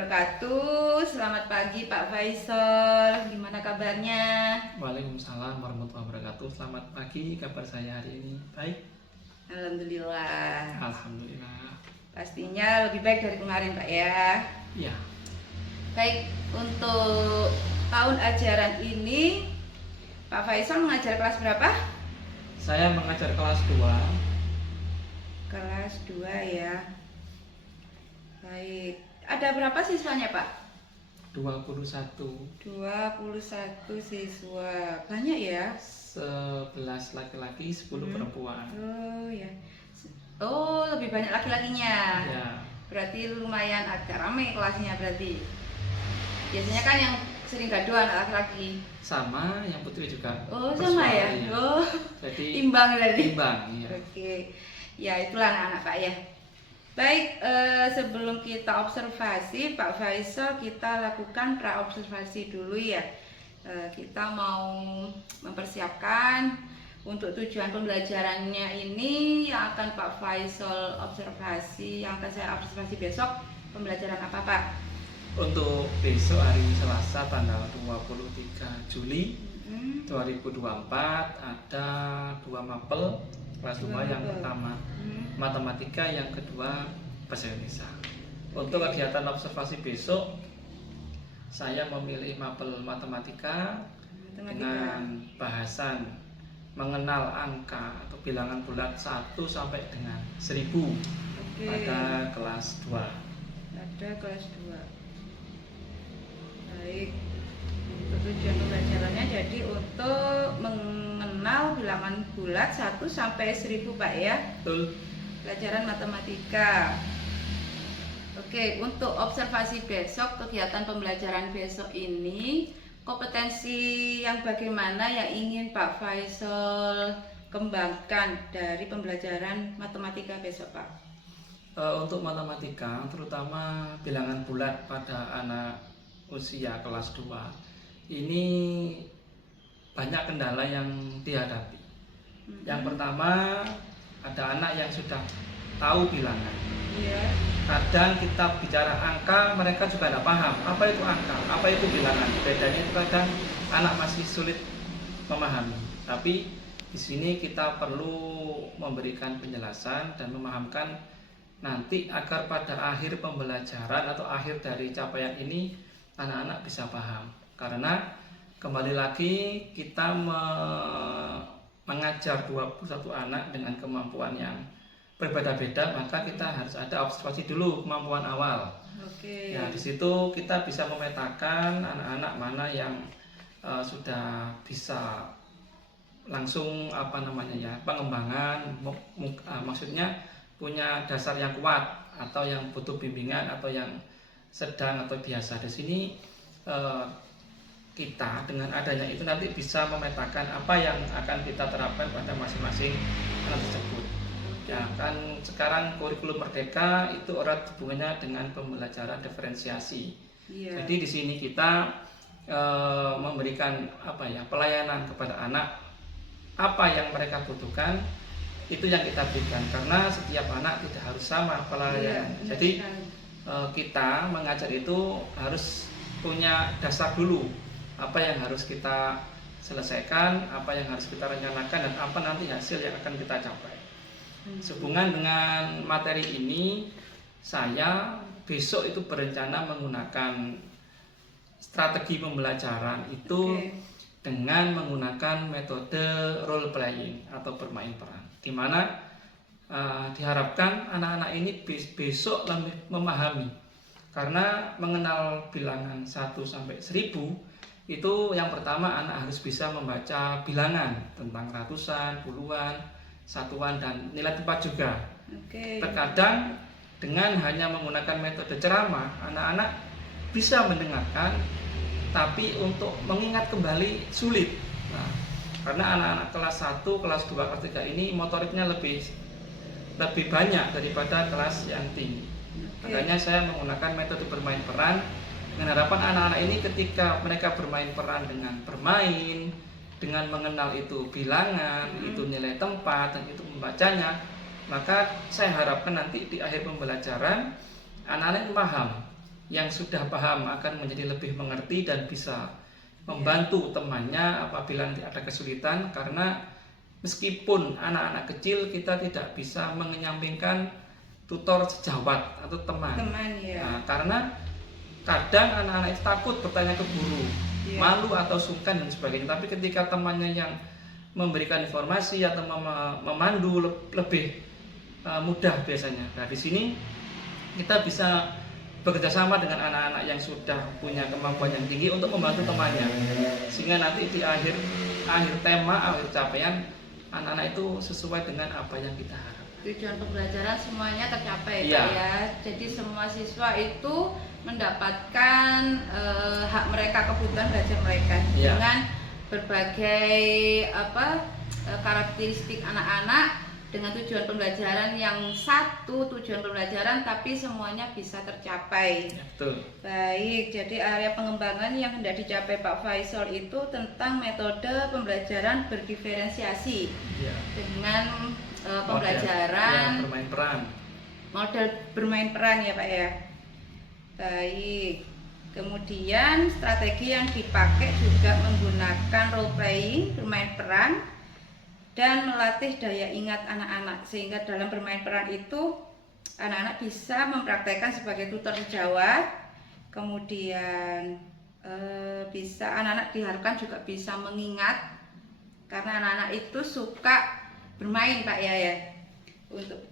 wabarakatuh. Selamat pagi Pak Faisal. Gimana kabarnya? Waalaikumsalam warahmatullahi wabarakatuh. Selamat pagi, kabar saya hari ini baik. Alhamdulillah. Alhamdulillah. Pastinya lebih baik dari kemarin Pak ya. Ya, Baik, untuk tahun ajaran ini Pak Faisal mengajar kelas berapa? saya mengajar kelas 2. Kelas 2 ya. Baik. Ada berapa siswanya Pak? 21. 21 siswa. Banyak ya? 11 laki-laki, 10 perempuan. Oh ya. Oh, lebih banyak laki-lakinya. Ya, Berarti lumayan agak ramai kelasnya berarti. Biasanya kan yang sering gaduh anak laki-laki. sama yang putri juga. Oh, sama ya? bersuara, Oh, Jadi imbang berarti. imbang ya. Oke. Ya, itulah anak-anak Pak ya. Baik, sebelum kita observasi Pak Faisal, kita lakukan pra-observasi dulu ya. Kita mau mempersiapkan untuk tujuan pembelajarannya ini yang akan Pak Faisal observasi, yang akan saya observasi besok. Pembelajaran apa Pak? Untuk besok hari Selasa tanggal 23 Juli Hmm, 2024 ada 2 mapel kelas 2 yang mapel. pertama matematika, yang kedua bahasa Indonesia. Untuk Oke. kegiatan observasi besok saya memilih mapel matematika dengan bahasan mengenal angka atau bilangan bulat 1 sampai dengan 1000 Oke. pada kelas 2. Ada kelas 2. Baik. Untuk tujuan pembelajarannya jadi untuk mengenal bilangan bulat 1 sampai 1000 Pak ya. Betul. Pelajaran matematika. Oke, untuk observasi besok, kegiatan pembelajaran besok ini, kompetensi yang bagaimana yang ingin Pak Faisal kembangkan dari pembelajaran matematika besok Pak? Untuk matematika terutama bilangan bulat pada anak usia kelas 2 ini banyak kendala yang dihadapi. Yang pertama, ada anak yang sudah tahu bilangan. Iya. Kadang kita bicara angka, mereka juga tidak paham apa itu angka, apa itu bilangan. Bedanya itu kadang anak masih sulit memahami. Tapi di sini kita perlu memberikan penjelasan dan memahamkan nanti agar pada akhir pembelajaran atau akhir dari capaian ini anak-anak bisa paham. Karena kembali lagi kita mengajar 21 anak dengan kemampuan yang berbeda-beda, maka kita harus ada observasi dulu kemampuan awal. Oke. Ya, di situ kita bisa memetakan anak-anak mana yang sudah bisa langsung pengembangan, maksudnya punya dasar yang kuat atau yang butuh bimbingan atau yang sedang atau biasa. Di sini kita dengan adanya itu nanti bisa memetakan apa yang akan kita terapkan pada masing-masing anak tersebut. Ya kan sekarang kurikulum merdeka itu erat hubungannya dengan pembelajaran diferensiasi. Iya. Jadi di sini kita memberikan pelayanan kepada anak, apa yang mereka butuhkan itu yang kita berikan, karena setiap anak tidak harus sama pelayanan. Iya, Jadi kita mengajar itu harus punya dasar dulu, apa yang harus kita selesaikan, apa yang harus kita rencanakan, dan apa nanti hasil yang akan kita capai. Sehubungan dengan materi ini, saya besok itu berencana menggunakan strategi pembelajaran itu dengan menggunakan metode role playing atau bermain peran, di mana diharapkan anak-anak ini besok lebih memahami, karena mengenal bilangan 1 sampai 1000 itu yang pertama anak harus bisa membaca bilangan tentang ratusan, puluhan, satuan, dan nilai tempat juga. Terkadang dengan hanya menggunakan metode ceramah, anak-anak bisa mendengarkan, tapi untuk mengingat kembali sulit. Nah, karena anak-anak kelas 1, kelas 2, kelas 3 ini motoriknya lebih banyak daripada kelas yang tinggi. Makanya saya menggunakan metode bermain peran dengan harapan anak-anak ini ketika mereka bermain peran dengan bermain, dengan mengenal itu bilangan, itu nilai tempat, dan itu membacanya, maka saya harapkan nanti di akhir pembelajaran anak-anak paham yang sudah paham akan menjadi lebih mengerti dan bisa membantu temannya apabila nanti ada kesulitan, karena meskipun anak-anak kecil kita tidak bisa mengenyampingkan tutor sejawat atau teman. Ya. Nah, karena kadang anak-anak itu takut bertanya ke guru, malu atau sungkan dan sebagainya. Tapi ketika temannya yang memberikan informasi atau memandu lebih mudah biasanya. Nah, di sini kita bisa bekerja sama dengan anak-anak yang sudah punya kemampuan yang tinggi untuk membantu temannya, sehingga nanti di akhir tema, akhir capaian, anak-anak itu sesuai dengan apa yang kita harapkan. Tujuan pembelajaran semuanya tercapai, Pak ya. Jadi semua siswa itu mendapatkan hak mereka, kebutuhan belajar mereka dengan berbagai karakteristik anak-anak, dengan tujuan pembelajaran yang satu, tujuan pembelajaran tapi semuanya bisa tercapai. Betul. Baik, jadi area pengembangan yang hendak dicapai Pak Faisal itu tentang metode pembelajaran berdiferensiasi dengan pembelajaran model bermain peran ya Pak ya. Baik, kemudian strategi yang dipakai juga menggunakan role playing, bermain peran, dan melatih daya ingat anak-anak, sehingga dalam bermain peran itu anak-anak bisa mempraktekkan sebagai tutor sejawat. Kemudian anak-anak diharapkan juga bisa mengingat, karena anak-anak itu suka bermain Pak ya, untuk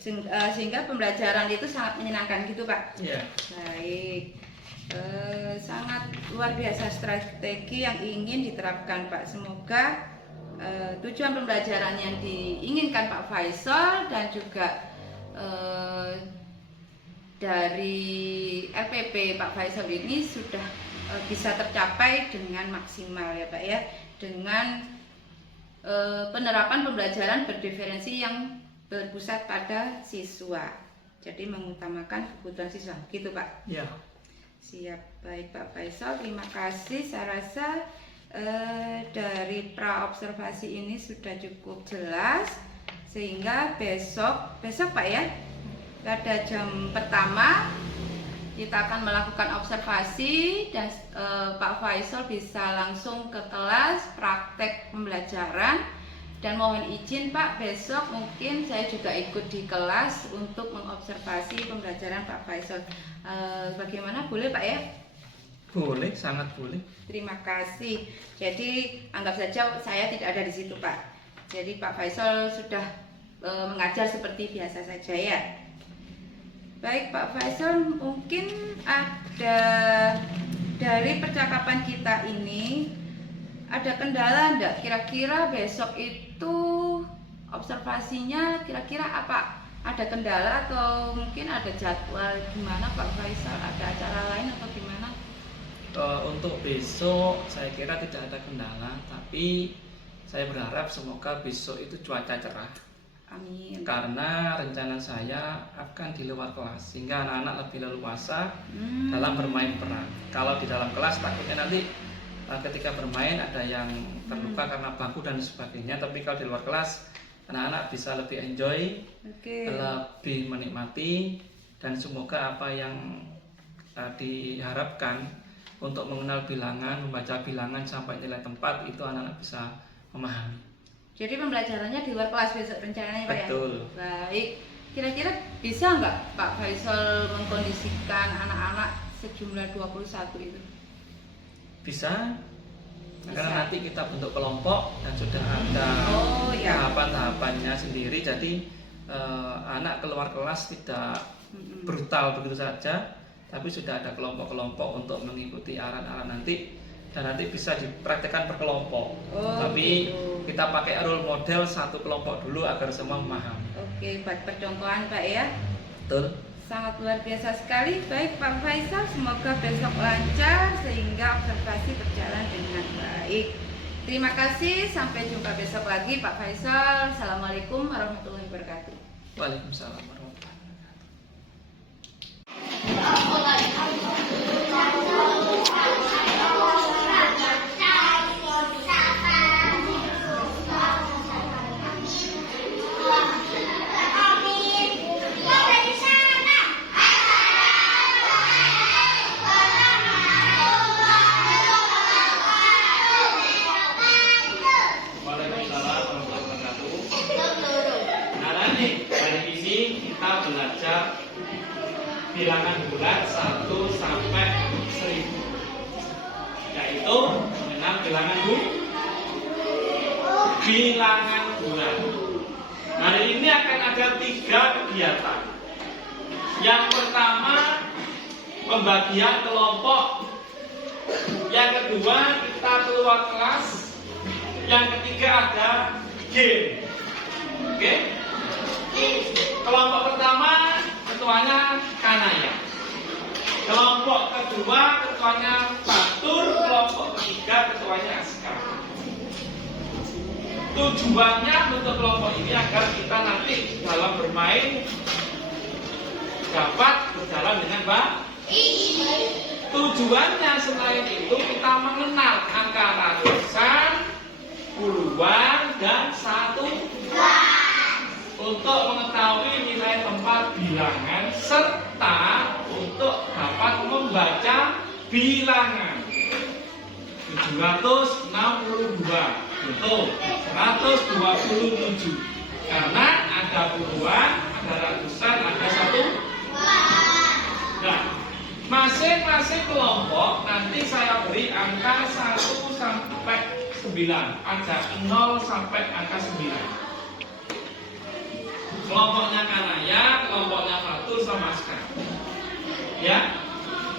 sehingga pembelajaran itu sangat menyenangkan gitu Pak. Baik, sangat luar biasa strategi yang ingin diterapkan Pak. Semoga tujuan pembelajaran yang diinginkan Pak Faisal dan juga dari LPP Pak Faisal ini sudah bisa tercapai dengan maksimal ya Pak ya, dengan penerapan pembelajaran berdiferensi yang berpusat pada siswa. Jadi mengutamakan kebutuhan siswa, gitu Pak? Ya. Siap, baik Pak Faisal, terima kasih. Saya rasa dari pra-observasi ini sudah cukup jelas, sehingga besok Pak ya, pada jam pertama kita akan melakukan observasi dan Pak Faisal bisa langsung ke kelas praktek pembelajaran. Dan mohon izin Pak, besok mungkin saya juga ikut di kelas untuk mengobservasi pembelajaran Pak Faisal. Bagaimana, boleh Pak ya? Boleh, sangat boleh. Terima kasih. Jadi anggap saja saya tidak ada di situ Pak. Jadi Pak Faisal sudah mengajar seperti biasa saja ya. Baik Pak Faisal, mungkin ada dari percakapan kita ini ada kendala enggak? Kira-kira besok itu observasinya kira-kira apa? Ada kendala atau mungkin ada jadwal gimana Pak Faisal? Ada acara lain atau gimana? Untuk besok saya kira tidak ada kendala, tapi saya berharap semoga besok itu cuaca cerah. Amin. Karena rencana saya akan di luar kelas, sehingga anak-anak lebih leluasa dalam bermain peran. Kalau di dalam kelas takutnya nanti ketika bermain ada yang terluka karena bangku dan sebagainya. Tapi kalau di luar kelas anak-anak bisa lebih enjoy, lebih menikmati, dan semoga apa yang diharapkan untuk mengenal bilangan, membaca bilangan sampai nilai tempat itu anak-anak bisa memahami. Jadi pembelajarannya di luar kelas besok rencananya Pak ya? Betul. Baik, kira-kira bisa nggak Pak Faisal mengkondisikan anak-anak sejumlah 21 itu? Bisa. Karena nanti kita bentuk kelompok dan sudah ada tahapan-tahapannya sendiri. Jadi anak keluar kelas tidak brutal begitu saja, tapi sudah ada kelompok-kelompok untuk mengikuti arahan-arahan nanti. Dan nanti bisa dipraktekkan per kelompok. Tapi gitu. Kita pakai role model satu kelompok dulu agar semua memahami. Oke, buat percontohan Pak ya. Betul. Sangat luar biasa sekali. Baik Pak Faisal, semoga besok lancar sehingga observasi berjalan dengan baik. Terima kasih, sampai jumpa besok lagi Pak Faisal. Assalamualaikum warahmatullahi wabarakatuh. Waalaikumsalam warahmatullahi bilangan bulan. Hari ini akan ada 3 kegiatan. Yang pertama, pembagian kelompok. Yang kedua, kita keluar kelas. Yang ketiga, ada game. Oke? Kelompok pertama, ketuanya Kanaya. Kelompok kedua, ketuanya Fatur. Kelompok ketiga, ketuanya Aska. Tujuannya untuk kelompok ini agar kita nanti dalam bermain dapat berjalan dengan baik. Tujuannya selain itu kita mengenal angka ratusan, puluhan, dan satuan untuk mengetahui nilai tempat bilangan serta untuk dapat membaca bilangan. 762 betul, 127 karena ada puluhan, ada ratusan, ada satu. Nah, masing-masing kelompok nanti saya beri angka 1 sampai 9, ada 0 sampai angka 9. Kelompoknya Kanaya, kelompoknya Fatur sama Aska. Ya,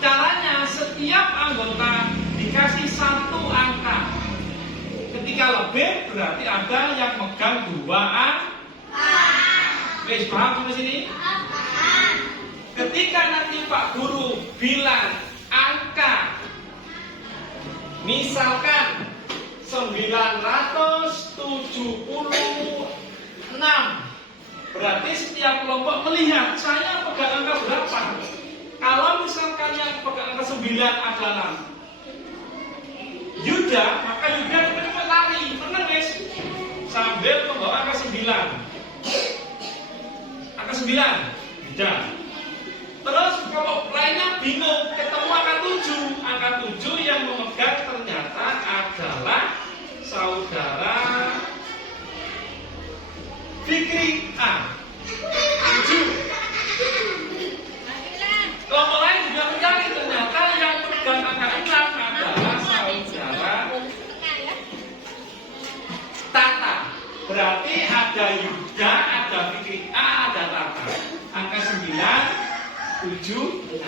caranya setiap anggota dikasih 1 angka. Ketika lebih berarti ada yang megang 2 angka. Wes paham sampai sini? Ketika nanti Pak Guru bilang angka, misalkan 976, berarti setiap kelompok melihat saya pegang angka berapa. Kalau misalkan yang pegang angka 9 adalah Yuda, maka Yuda cepat-cepat lari, menang guys, sambil membawa angka 9. Angka 9, Yuda. Terus kalau lainnya bingung, ketemu angka 7. Angka 7 yang memegang ternyata adalah saudara Fikri A. 7. Kelompok lain juga mencari, ternyata yang memegang angka 6 adalah saudara Tata. Berarti ada Yuda, ada Fikri A, ada Tata. Angka 9, 7, 6.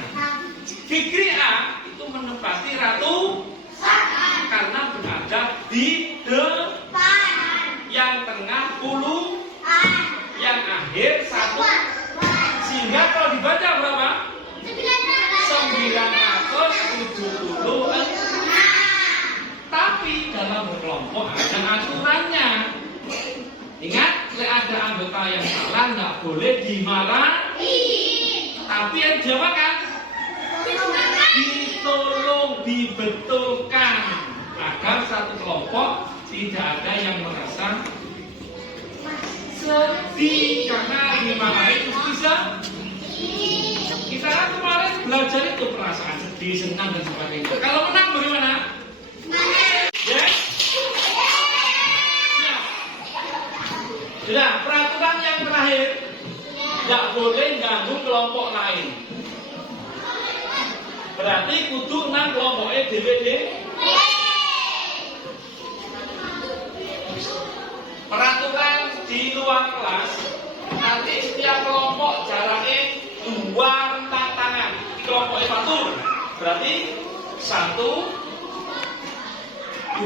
Fikri A itu menempati ratu karena berada di depan, yang tengah puluhan, yang akhir 1. Sehingga kalau dibaca berapa? 976. Tapi dalam berkelompok ada aturannya. Ingat, ada anggota yang salah nggak boleh dimarahi. Tapi yang dijawab kan? Ditolong, dibetulkan agar satu kelompok tidak ada yang merasa sedih karena dimarahi. Bisa? Kita kan kemarin belajar itu perasaan sedih, senang dan sebagainya. Kalau menang bagaimana? Ya? Sudah, peraturan yang terakhir, tidak boleh ganggu kelompok lain. Berarti kudu 6 kelompoknya DVD. Peraturan di luar kelas, nanti setiap kelompok jaraknya 2 rentang tangan. Kelompoknya Fatur, berarti 1,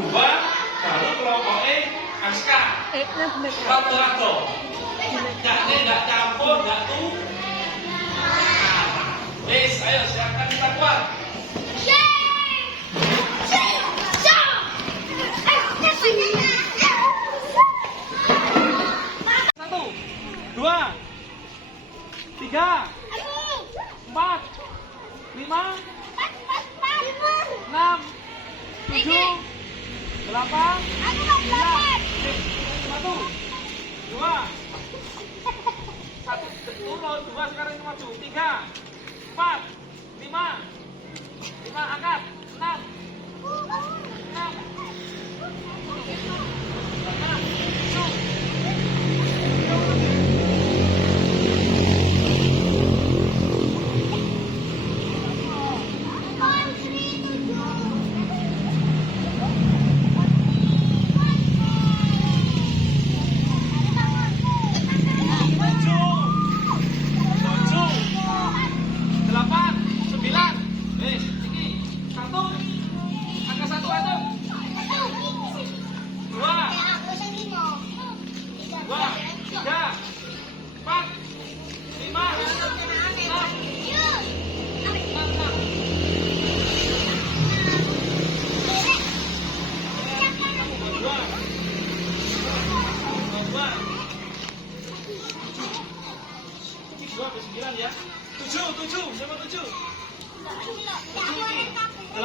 2, baru kelompoknya Aska. Rado-rado. Jaknya nggak campur, nggak tuh. Wes, ayo siapkan kita keluar. 1, 2, 3, 4, 5, 6, 7, 8, 9, 1, 2, 1 turun, 2 sekarang maju, 3, 4, 5, 5 angkat, 6, 6, 7.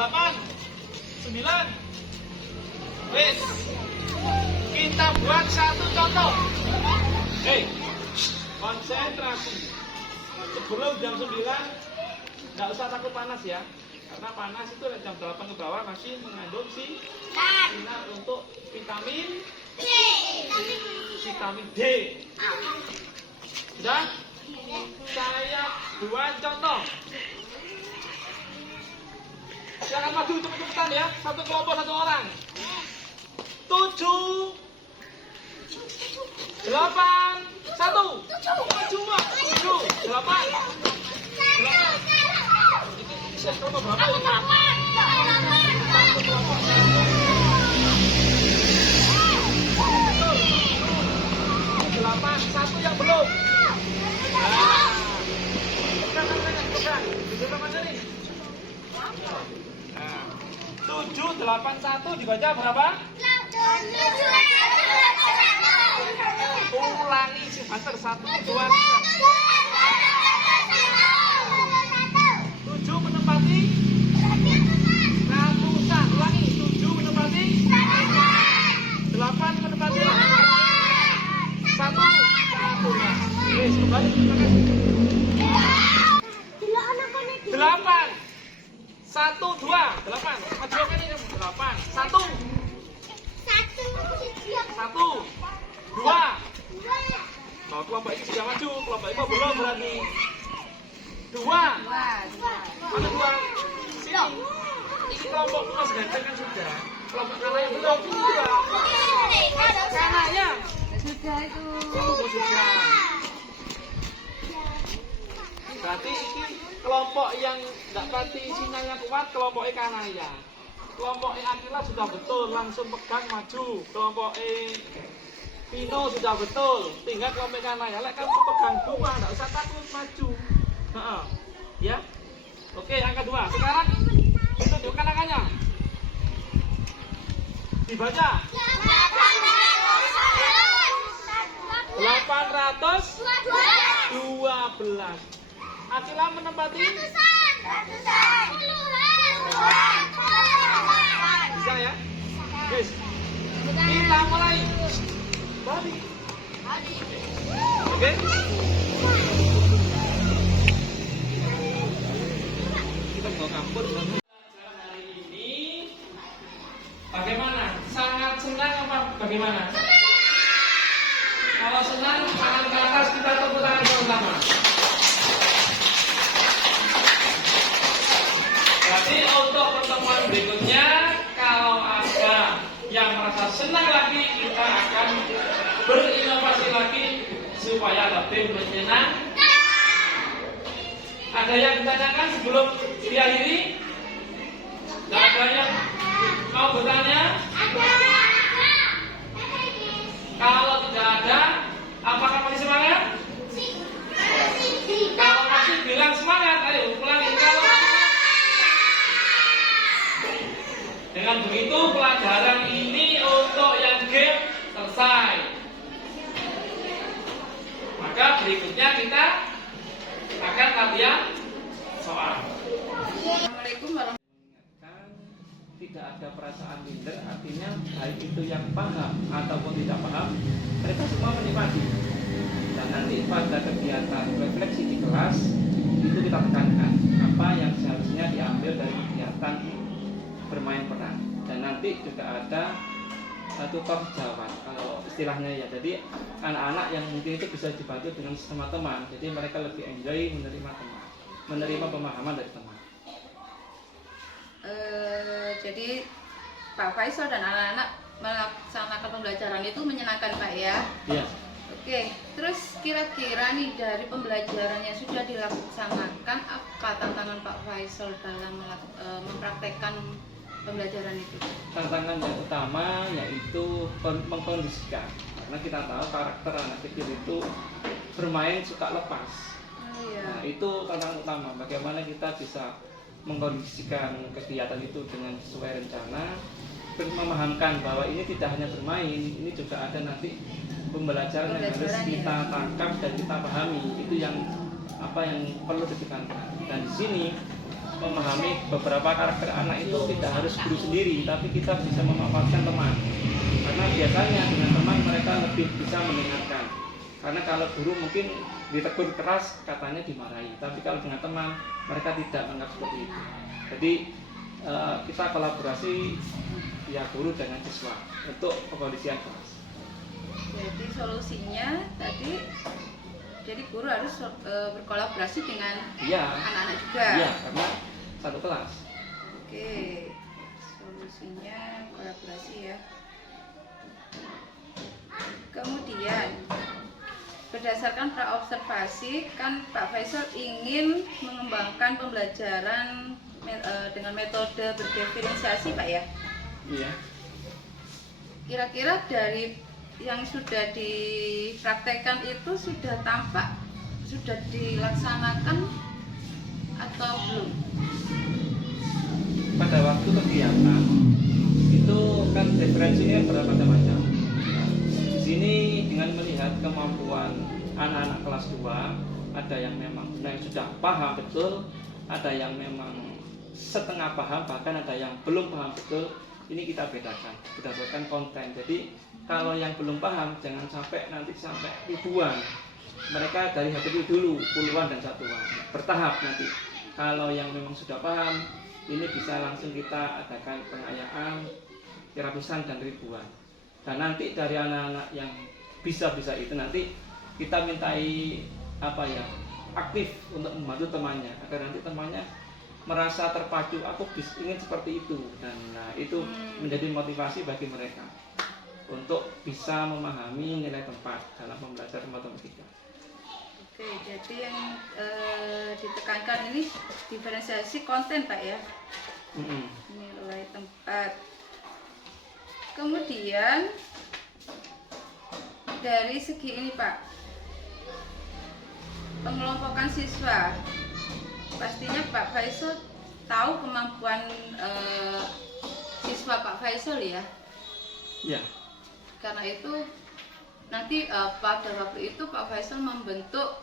8, 9. Wis. Kita buat satu contoh. Hei, konsentrasi. Sebelum jam 9, nggak usah takut panas ya. Karena panas itu jam 8 ke bawah masih mengandung sinar untuk vitamin D. Sudah? Saya buat contoh. Silakan maju cepet-cepetan ya. Satu kelompok, satu orang. 7, 8, 1. Cuma 7, 8. Ini kelompok berapa ini? Satu kelompok. 8, 1 yang belum. Pegang. Dibuka mana nih? 7, 8, 1 dibaca berapa? Ulangi si Master 1, 2, 3. 7 menempati ratusan. Ulangi. 7 menempati 8 menempati 1. Wis kembali. 8, 1, 2, 8. Majukan ini 8, 1, 2. Nah, kelompok ini sudah maju, kelompok itu belum berarti. 2. Mana 2? Sini. Ini kelompok Mas Ganteng kan sudah. Kelompok kananya belum. 2. Kananya Sudah itu. oh, sudah. Berarti ini kelompok yang tidak pati sinyalnya kuat, kelompok kanaya. Kelompok Akila sudah betul, langsung pegang maju. Kelompok Pino sudah betul, tinggal kelompok kanaya. Lek kamu pegang 2, tidak usah takut maju. Ya. Oke, angka 2. Sekarang tunjukkan angkanya. Dibaca. 812. Acila menempati bisa ya? Guys, kita mulai. Babi. Oke? Kita bawa kampur. Hari ini bagaimana? Sangat senang apa bagaimana? Kalau senang, tangan ke atas, kita tepuk tangan bersama. Berarti untuk pertemuan berikutnya, kalau ada yang merasa senang lagi, kita akan berinovasi lagi supaya lebih menyenangkan. Ada yang ditanyakan sebelum diakhiri? Tidak ada yang mau bertanya? Kalau tidak ada, apakah masih semangat? Kalau masih bilang semangat, ayo ulangi. Kalau dengan begitu pelajaran ini untuk yang game selesai. Maka berikutnya kita akan latihan soal. Assalamualaikum warahmatullahi wabarakatuh. Tidak ada perasaan minder, artinya baik itu yang paham ataupun tidak paham, mereka semua menikmati. Dan nanti pada kegiatan refleksi di kelas itu kita tekankan apa yang seharusnya diambil dari kegiatan bermain peran. Dan nanti juga ada tutor sejawat kalau istilahnya ya. Jadi anak-anak yang mungkin itu bisa dibantu dengan sesama teman. Jadi mereka lebih enjoy menerima teman, menerima pemahaman dari teman. Jadi Pak Faisal dan anak-anak melaksanakan pembelajaran itu menyenangkan Pak ya? Iya. Oke, terus kira-kira nih dari pembelajaran yang sudah dilaksanakan, apa tantangan Pak Faisal dalam mempraktekkan pembelajaran itu? Tantangan yang utama yaitu mengkondisikan, karena kita tahu karakter anak kecil itu bermain suka lepas. Iya. Nah, itu tantangan utama, bagaimana kita bisa mengkondisikan kegiatan itu dengan sesuai rencana, memahamkan bahwa ini tidak hanya bermain, ini juga ada nanti pembelajaran yang harus kita tangkap dan kita pahami. Itu yang perlu ditekankan. Dan di sini memahami beberapa karakter anak itu tidak harus guru sendiri, tapi kita bisa memanfaatkan teman. Karena biasanya dengan teman mereka lebih bisa mendengarkan. Karena kalau guru mungkin ditegur keras katanya dimarahi, tapi kalau dengan teman mereka tidak menganggap seperti itu. Jadi kita kolaborasi ya guru dengan siswa untuk pengkondisian kelas. Jadi solusinya tadi, jadi guru harus berkolaborasi dengan anak-anak juga. Iya, karena satu kelas. Oke, solusinya kolaborasi ya. Kemudian berdasarkan praobservasi kan Pak Faisal ingin mengembangkan pembelajaran dengan metode berdiferensiasi Pak ya. Iya. Kira-kira dari yang sudah dipraktekkan itu sudah tampak, sudah dilaksanakan atau belum? Pada waktu kegiatan itu kan diferensinya bermacam-macam. Di sini dengan melihat kemampuan anak-anak kelas 2, ada yang memang sudah paham betul, ada yang memang setengah paham, bahkan ada yang belum paham betul. Ini kita bedakan berdasarkan konten. Jadi kalau yang belum paham jangan sampai nanti sampai ribuan. Mereka dari HPU dulu, puluhan dan satuan, bertahap nanti. Kalau yang memang sudah paham, ini bisa langsung kita adakan pengayaan ratusan dan ribuan. Dan nanti dari anak-anak yang bisa-bisa itu nanti kita mintai aktif untuk membantu temannya, agar nanti temannya merasa terpacu, aku ingin seperti itu, dan itu menjadi motivasi bagi mereka untuk bisa memahami nilai tempat dalam pembelajaran matematika. Oke, jadi yang ditekankan ini diferensiasi konten Pak ya. Nilai tempat. Kemudian dari segi ini Pak, pengelompokan siswa. Pastinya Pak Faisal tahu kemampuan siswa Pak Faisal ya. Ya. Karena itu nanti pada waktu itu Pak Faisal membentuk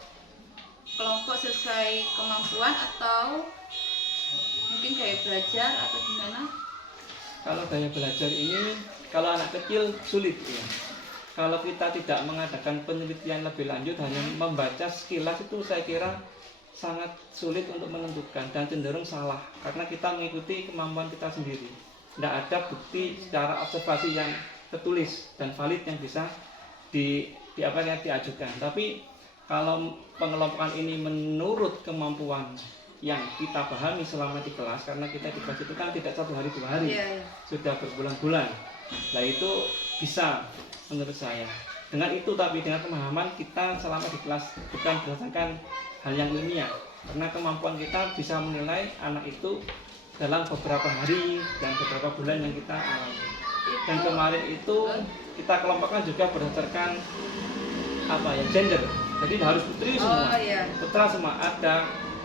kelompok sesuai kemampuan atau mungkin gaya belajar atau gimana? Kalau gaya belajar ini, kalau anak kecil sulit ya. Kalau kita tidak mengadakan penelitian lebih lanjut, hanya membaca sekilas itu saya kira sangat sulit untuk menentukan dan cenderung salah karena kita mengikuti kemampuan kita sendiri. Tidak ada bukti secara observasi yang tertulis dan valid yang bisa diajukan. Tapi kalau pengelompokan ini menurut kemampuan yang kita pahami selama di kelas, karena kita di kelas itu kan tidak 1 hari 2 hari, sudah berbulan-bulan. Nah itu bisa menurut saya. Dengan itu tapi dengan pemahaman kita selama di kelas, bukan berdasarkan hal yang ilmiah, karena kemampuan kita bisa menilai anak itu dalam beberapa hari dan beberapa bulan yang kita alami. Dan kemarin itu kita kelompokkan juga berdasarkan gender. Jadi harus putri semua, putra semua, ada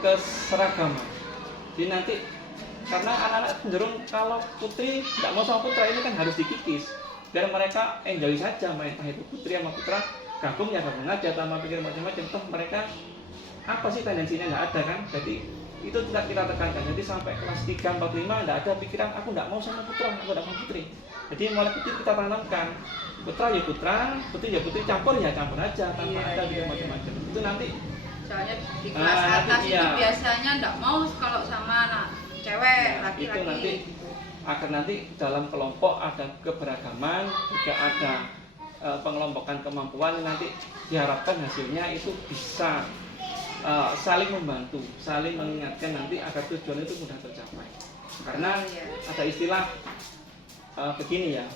keseragaman. Jadi nanti karena anak-anak cenderung kalau putri tidak mau sama putra ini kan harus dikikis biar mereka enjoy saja main, entah itu putri sama putra gabung aja tanpa pikir macam-macam. Toh mereka apa sih tendensinya nggak ada kan, jadi itu tidak kita tekankan. Jadi sampai kelas 3, 4, 5 nggak ada pikiran aku nggak mau sama putra, aku nggak mau putri. Jadi mulai kecil kita tanamkan putra ya putra, putri ya putri, campur ya campur aja tanpa ada pikir macam-macam. Itu nanti soalnya di kelas atas itu biasanya nggak mau kalau sama anak cewek, laki-laki. Itu nanti agar nanti dalam kelompok ada keberagaman, juga ada pengelompokan kemampuan, nanti diharapkan hasilnya itu bisa saling membantu, saling mengingatkan nanti agar tujuan itu mudah tercapai. Karena ada istilah begini ya,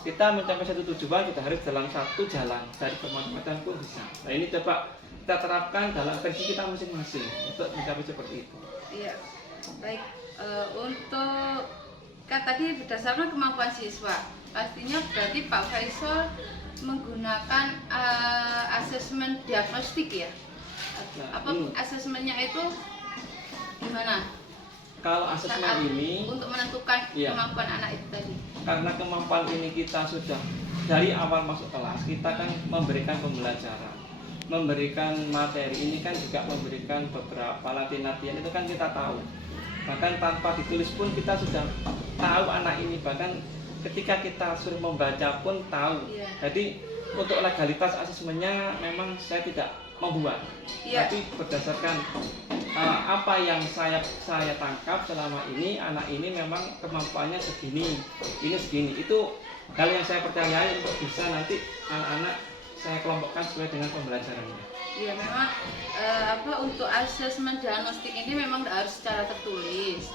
kita mencapai satu tujuan kita harus dalam satu jalan, dari bermacam-macam pun bisa. Nah ini coba kita terapkan dalam versi kita masing-masing untuk mencapai seperti itu. Iya, baik. Untuk kan tadi berdasarkan kemampuan siswa, pastinya berarti Pak Faisal menggunakan asesmen diagnostik ya. Asesmennya itu gimana? Kalau asesmen ini untuk menentukan kemampuan anak itu tadi. Karena kemampuan ini kita sudah dari awal masuk kelas, kita kan memberikan pembelajaran, memberikan materi ini kan juga memberikan beberapa latihan itu kan kita tahu. bahkan tanpa ditulis pun kita sudah tahu anak ini, bahkan ketika kita suruh membaca pun tahu. Iya. Jadi untuk legalitas asesmennya memang saya tidak membuat, Iya. tapi berdasarkan apa yang saya tangkap selama ini, anak ini memang kemampuannya segini, ini segini. Itu hal yang saya percayai untuk bisa nanti anak-anak saya kelompokkan sesuai dengan pembelajarannya. Iya, memang untuk asesmen diagnostik ini memang tidak harus secara tertulis.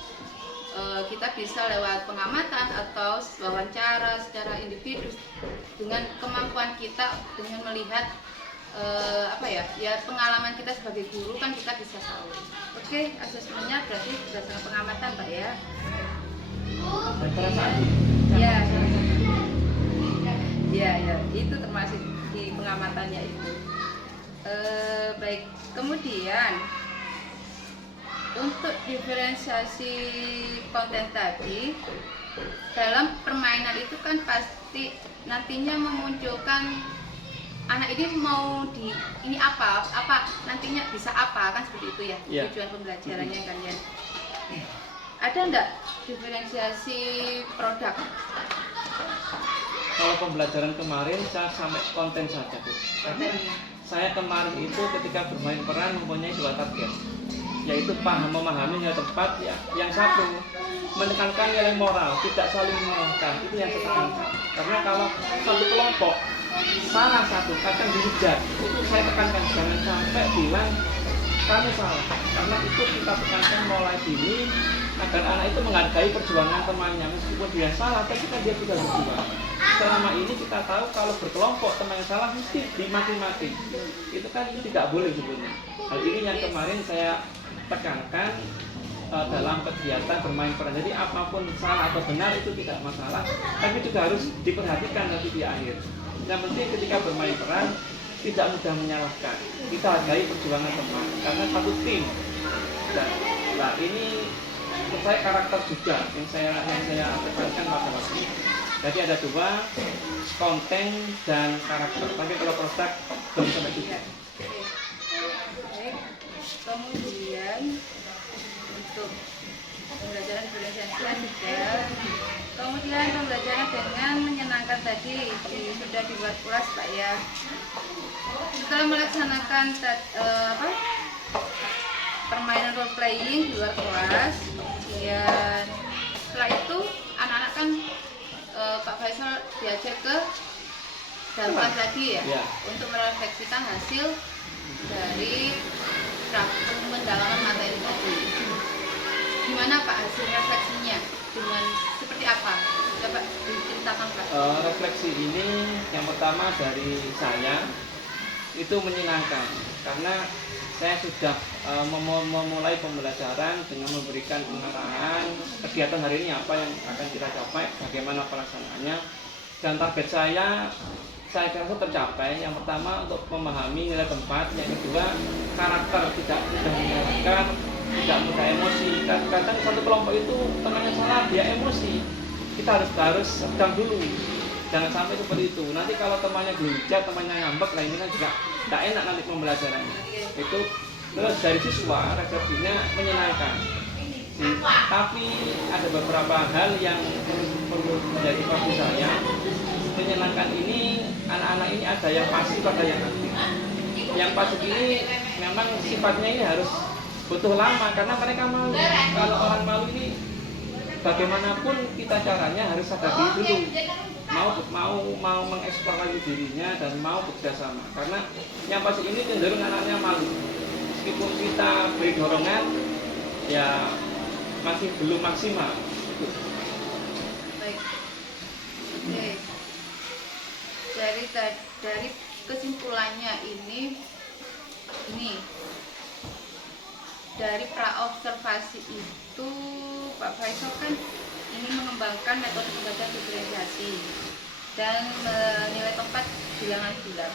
Kita bisa lewat pengamatan atau wawancara secara individu dengan kemampuan kita, dengan melihat pengalaman kita sebagai guru kan kita bisa tahu. Oke, asesmennya berarti berdasarkan pengamatan, Pak ya. Dan perasaan Ya, ya, itu termasuk di pengamatannya itu. Baik, kemudian untuk diferensiasi konten tadi, dalam permainan itu kan pasti nantinya memunculkan anak ini mau ini apa nantinya bisa apa, kan seperti itu ya, Yeah. tujuan pembelajarannya kan ya. Ada enggak diferensiasi produk? Kalau pembelajaran kemarin saya sampai konten saja, Bu. Karena saya kemarin itu ketika bermain peran mempunyai 2 target, yaitu memahami nilai tempat ya. Yang satu menekankan nilai moral, tidak saling menyalahkan, itu yang saya tekankan. Karena kalau satu kelompok salah satu akan dihujat, itu saya tekankan jangan sampai bilang kamu salah, karena itu kita tekankan mulai dini agar anak itu menghargai perjuangan temannya, meskipun dia salah tapi kan dia sudah berjuang. Selama ini kita tahu kalau berkelompok teman yang salah mesti dimaki-maki, itu kan tidak boleh sebenarnya. Hal ini yang kemarin saya tekankan dalam kegiatan bermain peran. Jadi apapun salah atau benar itu tidak masalah, tapi juga harus diperhatikan nanti di akhir. Yang penting ketika bermain peran tidak mudah menyalahkan, kita hargai perjuangan teman karena satu tim. Nah ini menurut saya karakter juga yang saya tekankan pada waktu ini. Jadi ada 2, konten dan karakter. Tapi kalau produk belum sampai situ. Baik. Kemudian untuk pembelajaran diferensiasi juga. Kemudian pembelajaran dengan menyenangkan tadi sudah dibuat kelas, Pak ya. Setelah melaksanakan permainan role playing di luar kelas, kemudian setelah itu anak-anak kan Pak Faisal diajak ke dalam kelas lagi ya, Ya. untuk merefleksikan hasil dari pendalaman materi tadi. Gimana Pak hasil refleksinya? Dengan seperti apa? Coba diceritakan Pak. Refleksi ini yang pertama dari saya itu menyenangkan karena saya sudah memulai pembelajaran dengan memberikan pengarahan kegiatan hari ini apa yang akan kita capai, bagaimana pelaksanaannya, dan target saya kira tercapai. Yang pertama untuk memahami nilai tempat, yang kedua karakter, tidak mudah menyalahkan, tidak mudah emosi. Kadang satu kelompok itu temannya salah dia emosi, kita harus sedang dulu, jangan sampai seperti itu. Nanti kalau temannya gejat, temannya ngambek, lah ini kan juga tidak enak nanti pembelajarannya. Itu terus dari siswa refleksinya menyenangkan. Tapi ada beberapa hal yang perlu menjadi fokus saya. Menyenangkan ini, anak-anak ini ada yang pasif, ada yang aktif. Yang pasif ini memang sifatnya ini harus butuh lama karena mereka malu. Kalau orang malu ini bagaimanapun kita caranya harus sadar diri dulu, mau mengeksplorasi dirinya dan mau bekerjasama. Karena yang pasif ini cenderung anaknya malu. Meskipun kita beri dorongan, ya masih belum maksimal. Baik. Oke. Dari kesimpulannya ini dari praobservasi itu Pak Faisal kan ingin mengembangkan metode pembelajaran diferensiasi dan nilai tempat bilangan bulat.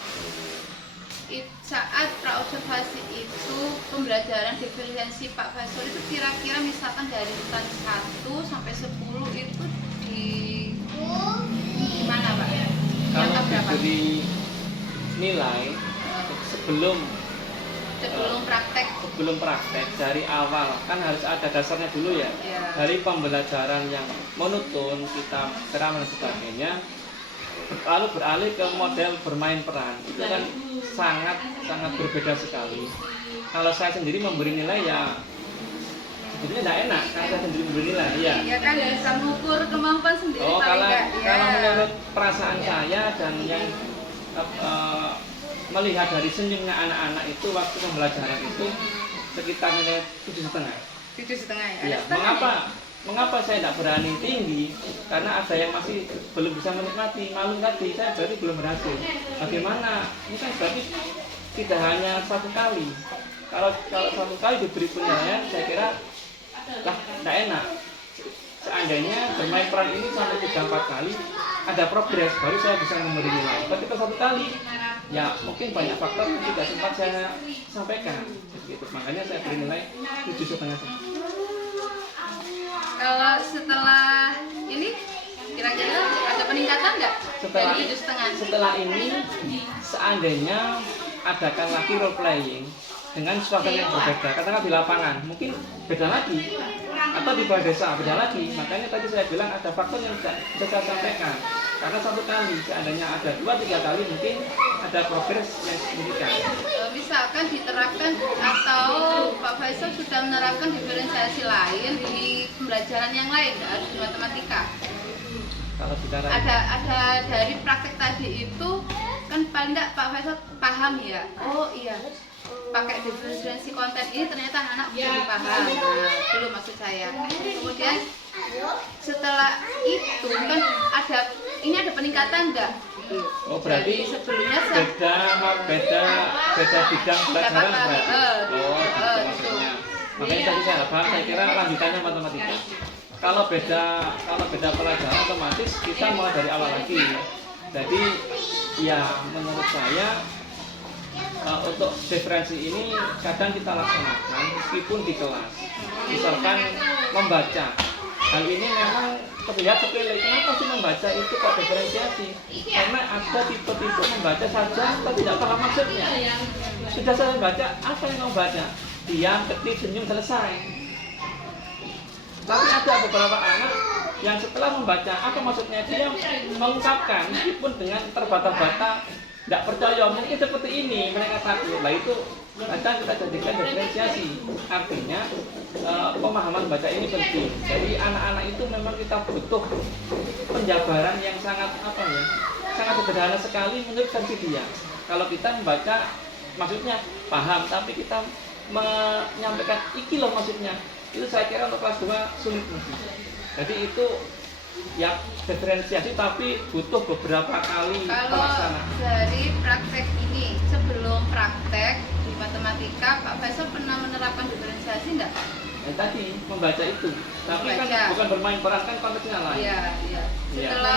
Saat praobservasi itu pembelajaran diferensiasi Pak Faisal itu kira-kira misalkan dari urutan 1 sampai 10 itu di mana Pak? Kalau diberi nilai sebelum sebelum praktek dari awal kan harus ada dasarnya dulu ya. Dari pembelajaran yang monoton kita ceramah dan sebagainya, lalu beralih ke model bermain peran, itu kan sangat berbeda sekali. Kalau saya sendiri memberi nilai ya jadinya tidak enak karena saya sendiri memberi nilai ya. Ya kan bisa mengukur kemampuan sendiri. Kalau menurut perasaan saya dan yang melihat dari senyumnya anak-anak itu waktu pembelajaran itu sekitar nilai 7,5. 7,5 ya. Mengapa saya tidak berani tinggi? Karena ada yang masih belum bisa menikmati, malu tadi, saya berarti belum berhasil. Bagaimana? Ini kan berarti tidak hanya satu kali. Kalau satu kali diberi penilaian, saya kira lah tidak enak. Seandainya bermain peran ini sampai 3-4 kali ada progres, baru saya bisa memberi nilai. Ketika satu kali, ya mungkin banyak faktor yang tidak sempat saya sampaikan. Gitu. Makanya saya beri nilai 7,5. Kalau setelah ini kira-kira ada peningkatan nggak? Dari 7,5. Setelah ini, seandainya adakan lagi role playing dengan suasana yang berbeda, katakanlah di lapangan, mungkin beda lagi, atau di balai desa beda lagi. Makanya tadi saya bilang ada faktor yang bisa saya sampaikan. Karena satu kali, seandainya ada 2-3 kali, mungkin ada progres yang signifikan. Misalkan diterapkan atau Pak Faisal sudah menerapkan diferensiasi lain di pembelajaran yang lain, harus di matematika. Kalau bicara ada dari praktek tadi itu kan paling tidak Pak Faisal paham ya. Oh iya, pakai diferensiasi konten ini ternyata anak belum paham. Nah, belum maksud saya. Kemudian setelah itu kan ada peningkatan enggak? Oh berarti sebelumnya beda bidang pelajaran berarti. Oh gitu maksudnya. Makanya tadi saya kira lanjutannya matematika. Kalau beda pelajaran otomatis kita mulai dari awal lagi. Jadi ya menurut saya untuk diferensi ini kadang kita laksanakan meskipun di kelas. Misalkan membaca. Hal ini memang terlihat sepele. Kenapa sih membaca itu kok diferensiasi? Karena ada tipe-tipe membaca saja tapi tidak paham maksudnya. Sudah saya baca, apa yang kamu baca? Diam, ketik, senyum, selesai. Tapi ada beberapa anak yang setelah membaca apa maksudnya, dia mengungkapkan meskipun dengan terbata-bata, tidak percaya, mungkin seperti ini mereka takut. Lah itu kadang kita jadikan diferensiasi. Artinya pemahaman baca ini penting. Jadi anak-anak itu memang kita butuh penjabaran yang sangat sangat sederhana sekali menurut versi dia. Kalau kita membaca maksudnya paham, tapi kita menyampaikan iki loh maksudnya, itu saya kira untuk kelas 2 sulit mungkin. Jadi itu ya diferensiasi tapi butuh beberapa kali pelaksanaan. Kalau dari praktek ini, sebelum praktek di matematika, Pak Faisal pernah menerapkan diferensiasi enggak? Tadi membaca itu, tapi kan bukan bermain peran, kan konteksnya lain. Iya. Setelah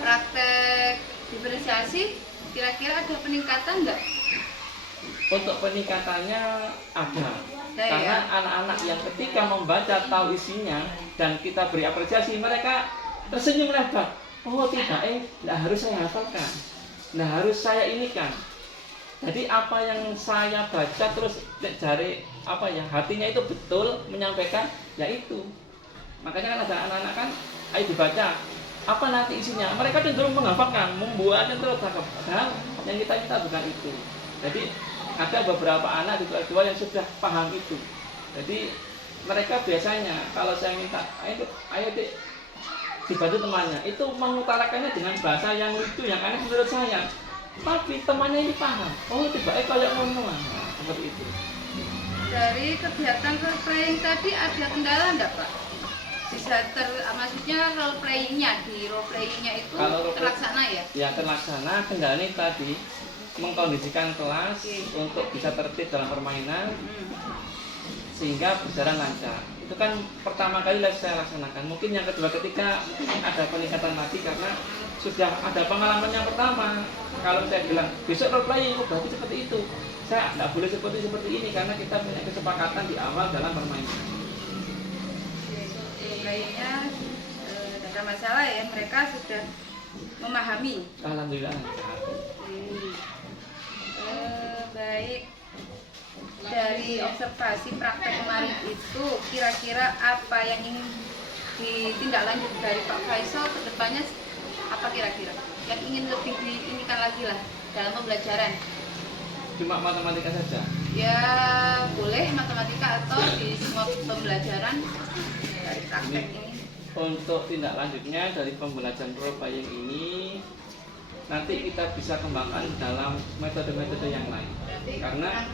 praktek diferensiasi, kira-kira ada peningkatan enggak? Untuk peningkatannya ada. Karena anak-anak yang ketika membaca tahu isinya dan kita beri apresiasi, mereka tersenyum lebar. Oh tidak, harus saya hafalkan, harus saya inikan. Jadi apa yang saya baca terus cari hatinya itu betul menyampaikan, yaitu. Makanya kan ada anak-anak kan, ayo dibaca, apa nanti isinya. Mereka cenderung menghafalkan, membuatnya terus cakep. Padahal yang kita minta bukan itu. Jadi ada beberapa anak di kelas 2 yang sudah paham itu. Jadi mereka biasanya kalau saya minta, ayo dek, dibantu temannya, itu mengutarakannya dengan bahasa yang lucu, yang aneh menurut saya. Tapi temannya ini paham. Oh tiba kayak ngomong, seperti itu. Dari kegiatan role playing tadi ada kendala enggak Pak? Bisa maksudnya role playingnya itu terlaksana ya? Ya terlaksana. Kendalanya tadi mengkondisikan kelas untuk bisa tertib dalam permainan sehingga berjalan lancar. Itu kan pertama kali saya laksanakan. Mungkin yang kedua ketiga mungkin ada peningkatan lagi karena sudah ada pengalaman yang pertama. Kalau saya bilang besok role playing, berarti seperti itu. Saya tidak boleh seperti ini karena kita punya kesepakatan di awal dalam permainan. Kayaknya tidak ada masalah ya, mereka sudah memahami. Alhamdulillah. Baik. dari observasi praktek kemarin itu kira-kira apa yang ingin ditindaklanjut dari Pak Faisal ke depannya, apa kira-kira yang ingin lebih diinikan lagi lah dalam pembelajaran? Cuma matematika saja? Ya boleh matematika atau di semua pembelajaran dari praktek ini. Untuk tindak lanjutnya dari pembelajaran role playing ini nanti kita bisa kembangkan dalam metode-metode yang lain, karena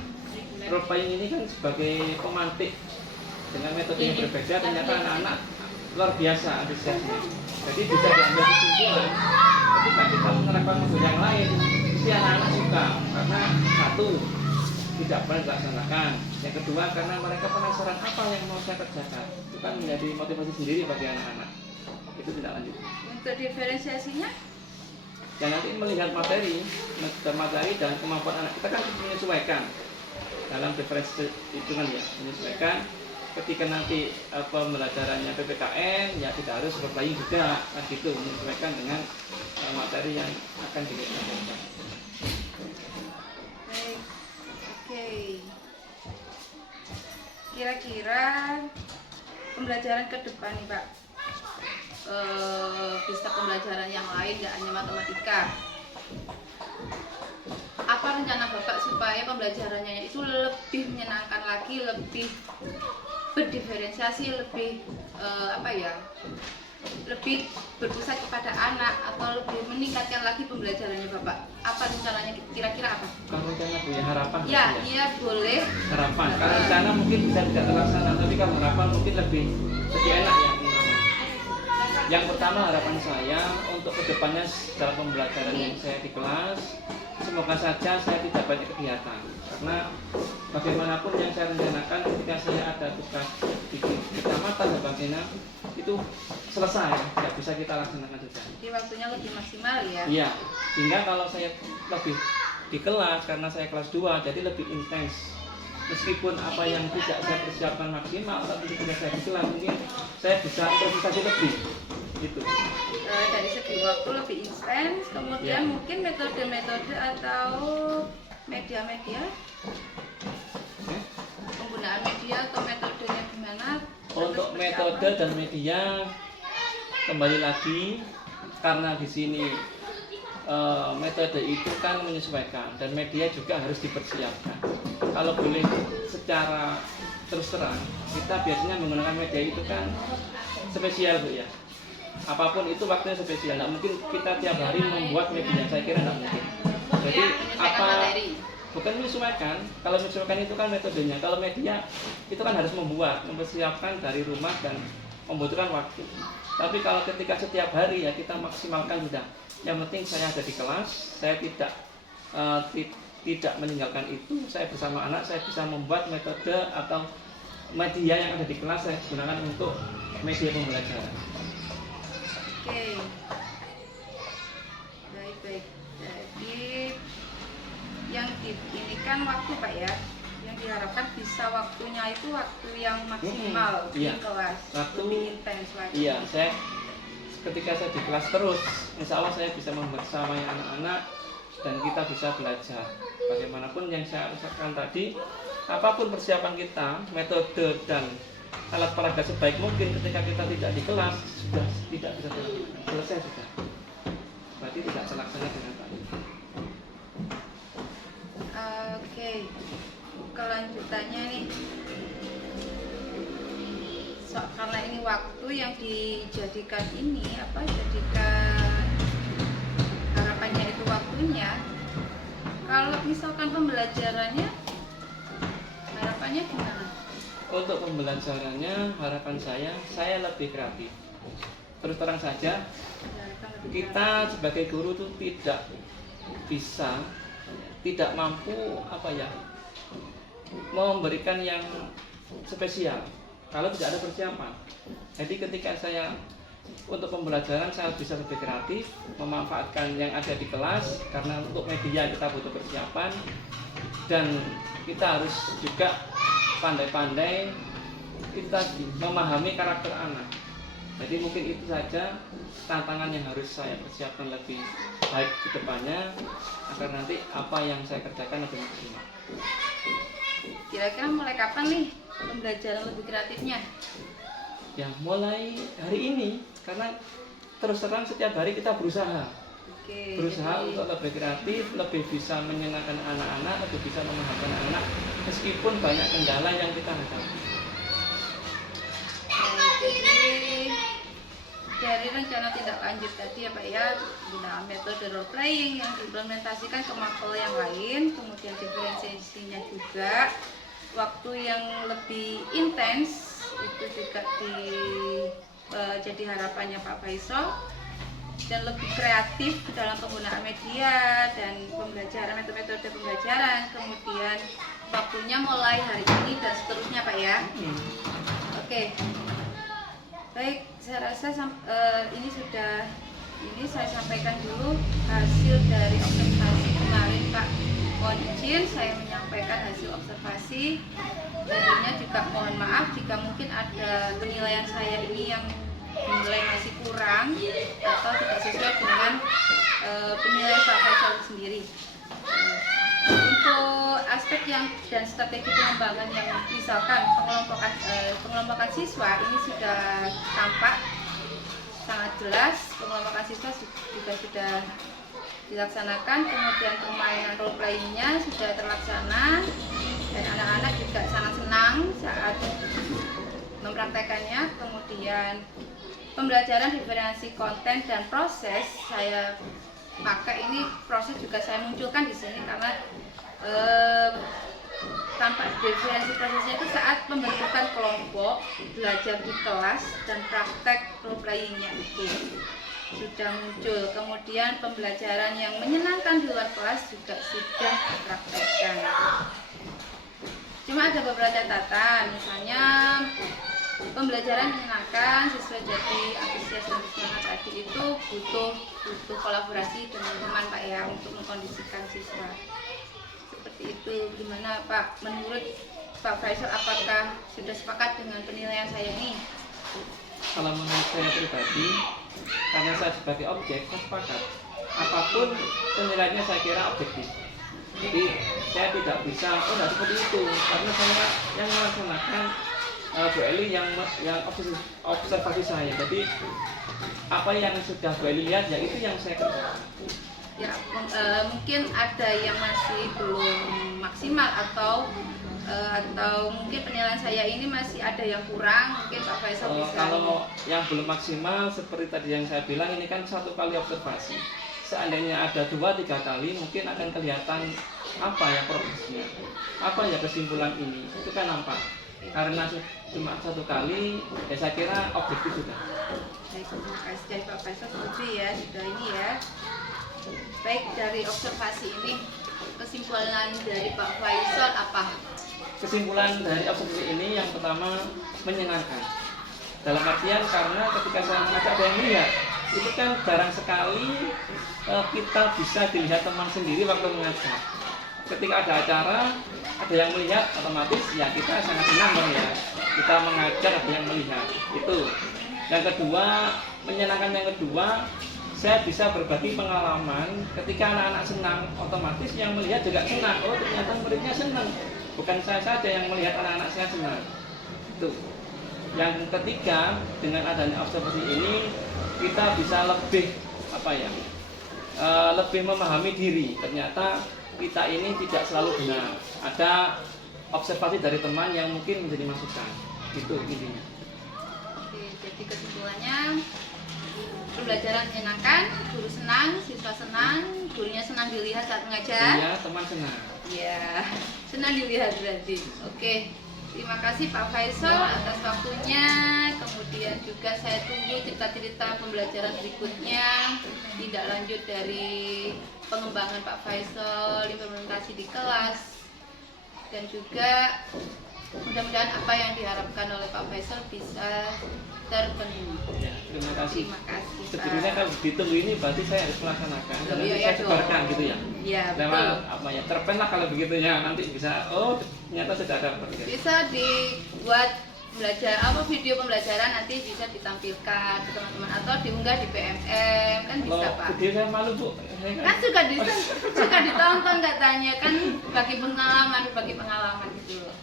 role playing ini kan sebagai pemantik dengan metode yang berbeda. Ternyata anak-anak luar biasa antusiasnya, jadi bisa diambil kesimpulan ketika kita menerapkan metode yang lain, pasti anak-anak suka, karena satu, tidak pernah dilaksanakan, yang kedua karena mereka penasaran apa yang mau saya kerjakan. Itu kan menjadi motivasi sendiri bagi anak-anak. Itu tidak lanjut. Untuk diferensiasinya? Ya nanti melihat materi dan kemampuan anak kita kan menyesuaikan dalam diferensi itu kan ya, menyesuaikan. Ketika nanti pembelajarannya PPKN ya kita harus role playing juga kan gitu, menyesuaikan dengan materi yang akan diberikan. Baik, oke. Kira-kira pembelajaran ke depan nih Pak, bisa pembelajaran yang lain, nggak hanya matematika. Apa rencana Bapak supaya pembelajarannya itu lebih menyenangkan lagi, lebih berdiferensiasi, lebih lebih berpusat kepada anak, atau lebih meningkatkan lagi pembelajarannya Bapak? Apa rencananya, kira-kira apa? Kalau rencana punya harapan Ya, iya boleh. harapan. Kalau rencana mungkin bisa tidak terlaksana, tapi kalau harapan mungkin lebih enak ya. Yang pertama, harapan saya untuk kedepannya dalam pembelajaran yang saya di kelas, semoga saja saya tidak banyak kegiatan, karena bagaimanapun yang saya rencanakan ketika saya ada tugas di kecamatan dan sebagainya itu selesai, tidak bisa kita laksanakan juga. Jadi waktunya lebih maksimal ya? Iya, sehingga kalau saya lebih di kelas, karena saya kelas 2, jadi lebih intens. Meskipun apa yang tidak saya persiapkan maksimal, tapi ketika saya di kelas mungkin saya bisa improvisasi lebih gitu. Dari segi waktu lebih intens, kemudian Ya. mungkin metode-metode atau media-media, penggunaan media atau metodenya gimana? Untuk metode dan media kembali lagi, karena di sini metode itu kan menyesuaikan dan media juga harus dipersiapkan. Kalau boleh secara terus terang, kita biasanya menggunakan media itu kan spesial Bu ya. Apapun itu waktunya spesial. Nggak mungkin kita tiap hari membuat media, saya kira nggak mungkin. Jadi bukan menyesuaikan. Kalau menyesuaikan itu kan metodenya. Kalau media itu kan harus mempersiapkan dari rumah dan membutuhkan waktu. Tapi kalau ketika setiap hari ya kita maksimalkan sudah. Yang penting saya ada di kelas, saya tidak meninggalkan itu. Saya bersama anak, saya bisa membuat metode atau media yang ada di kelas saya gunakan untuk media pembelajaran. Oke, baik. Jadi yang ini kan waktu Pak ya, yang diharapkan bisa waktunya itu waktu yang maksimal di kelas, lebih intens lagi. Iya, ketika saya di kelas terus, insya Allah saya bisa membersamai anak-anak dan kita bisa belajar. Bagaimanapun yang saya usahakan tadi, apapun persiapan kita, metode dan alat peraga sebaik mungkin, ketika kita tidak di kelas sudah tidak bisa dilakukan, selesai sudah. Berarti tidak terlaksana dengan baik. Oke, kelanjutannya nih, karena ini waktu yang dijadikan jadikan harapannya itu waktunya. Kalau misalkan pembelajarannya, harapannya gimana? Untuk pembelajarannya harapan saya lebih kreatif. Terus terang saja, kita sebagai guru itu tidak mampu memberikan yang spesial kalau tidak ada persiapan. Jadi ketika saya untuk pembelajaran saya bisa lebih kreatif, memanfaatkan yang ada di kelas, karena untuk media kita butuh persiapan dan kita harus juga pandai-pandai kita memahami karakter anak. Jadi mungkin itu saja tantangan yang harus saya persiapkan lebih baik ke depannya, agar nanti apa yang saya kerjakan lebih maksimal. Kira-kira mulai kapan nih pembelajaran lebih kreatifnya? Ya mulai hari ini, karena terus terang setiap hari kita berusaha Jadi, untuk lebih kreatif, lebih bisa menyenangkan anak-anak, lebih bisa memahami anak-anak meskipun banyak kendala yang kita hadapi. jadi dari rencana tindak lanjut tadi ya Pak ya, guna metode role playing yang diimplementasikan ke mapel yang lain, kemudian diferensiasinya juga, waktu yang lebih intens itu juga jadi harapannya Pak Faisal, dan lebih kreatif dalam penggunaan media dan pembelajaran, metode pembelajaran, kemudian waktunya mulai hari ini dan seterusnya Pak ya. Oke. Baik, saya rasa ini saya sampaikan dulu hasil dari observasi kemarin Pak. Mohon izin saya menyampaikan hasil observasi. Tentunya juga mohon maaf jika mungkin ada penilaian saya ini yang dinilai masih kurang atau tidak sesuai dengan penilaian Pak Faisal sendiri. Untuk aspek dan strategi pengembangan yang misalkan pengelompokan siswa ini sudah tampak sangat jelas, pengelompokan siswa juga sudah dilaksanakan, kemudian permainan role playing-nya sudah terlaksana dan anak-anak juga sangat senang saat mempraktekannya. Kemudian pembelajaran diferensiasi konten dan proses saya pakai ini, proses juga saya munculkan di sini karena tampak diferensi prosesnya itu saat pembentukan kelompok, belajar di kelas, dan praktek role playing-nya itu sudah muncul. Kemudian pembelajaran yang menyenangkan di luar kelas juga sudah dipraktekkan. Cuma ada beberapa catatan, misalnya pembelajaran menyenangkan, siswa jadi antusias dan semangat tadi itu butuh kolaborasi dengan teman Pak ya untuk mengkondisikan siswa. Seperti itu. Gimana Pak? Menurut Pak Faisal, apakah sudah sepakat dengan penilaian saya ini? Kalau menurut saya pribadi, karena saya sebagai objek, saya sepakat. Apapun penilaiannya saya kira objektif. Jadi saya tidak bisa, tidak seperti itu, karena saya yang melaksanakan Bu Eli yang observasi saya. Jadi apa yang sudah Bu Eli lihat ya itu yang saya kerjakan. Ya, mungkin ada yang masih belum maksimal atau mungkin penilaian saya ini masih ada yang kurang, mungkin Pak Faisal bisa. Kalau yang belum maksimal seperti tadi yang saya bilang, ini kan satu kali observasi. Seandainya ada 2-3 kali mungkin akan kelihatan apa ya progresnya, apa ya kesimpulan ini, itu kan nampak. Karena cuma satu kali, ya saya kira objektif sudah. Baik, terima kasih dari Pak Faisal, setuju ya, sudah ini ya. Baik, dari observasi ini, kesimpulan dari Pak Faisal apa? Kesimpulan dari observasi ini yang pertama menyenangkan. Dalam artian karena ketika saya mengajak ada yang melihat, itu kan jarang sekali kita bisa dilihat teman sendiri waktu mengajak. Ketika ada acara, ada yang melihat, otomatis ya kita sangat senang dong ya. Kita mengajar ada yang melihat. Itu. Yang kedua, menyenangkan yang kedua, saya bisa berbagi pengalaman. Ketika anak-anak senang, otomatis yang melihat juga senang. Oh, ternyata muridnya senang. Bukan saya saja yang melihat anak-anak saya senang. Itu. Yang ketiga, dengan adanya observasi ini kita bisa lebih lebih memahami diri. Ternyata kita ini tidak selalu benar. Ada observasi dari teman yang mungkin menjadi masukan. Itu intinya. Oke, jadi kesimpulannya pembelajaran menyenangkan, guru senang, siswa senang, gurunya senang dilihat saat mengajar. Iya, teman senang. Iya, senang dilihat berarti. Oke, terima kasih Pak Faisal atas waktunya. Kemudian juga saya tunggu cerita-cerita pembelajaran berikutnya, tidak lanjut dari pengembangan Pak Faisal, implementasi di kelas, dan juga mudah-mudahan apa yang diharapkan oleh Pak Faisal bisa terpenuhi. Ya, terima kasih. Terima kasih. Sebetulnya kalau ditunggu ini berarti saya harus melaksanakan. Dan nanti Iya, saya dong. sebarkan gitu ya. Iya, Lewat betul. terpen lah kalau begitu ya, nanti bisa. Oh, ternyata sudah ada. Bisa dibuat video pembelajaran nanti bisa ditampilkan ke teman-teman atau diunggah di PMM kan bisa Kalau Pak. video saya malu Bu. Kan suka ditonton katanya kan bagi pengalaman gitu loh.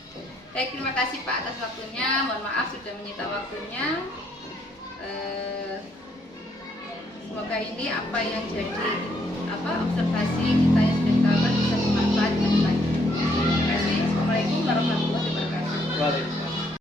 Baik, terima kasih Pak atas waktunya. Mohon maaf sudah menyita waktunya. Semoga ini apa yang jadi observasi kita yang sudah kita lakukan bisa bermanfaat ke depannya. Terima kasih. Assalamualaikum warahmatullahi wabarakatuh. Waalaikumsalam.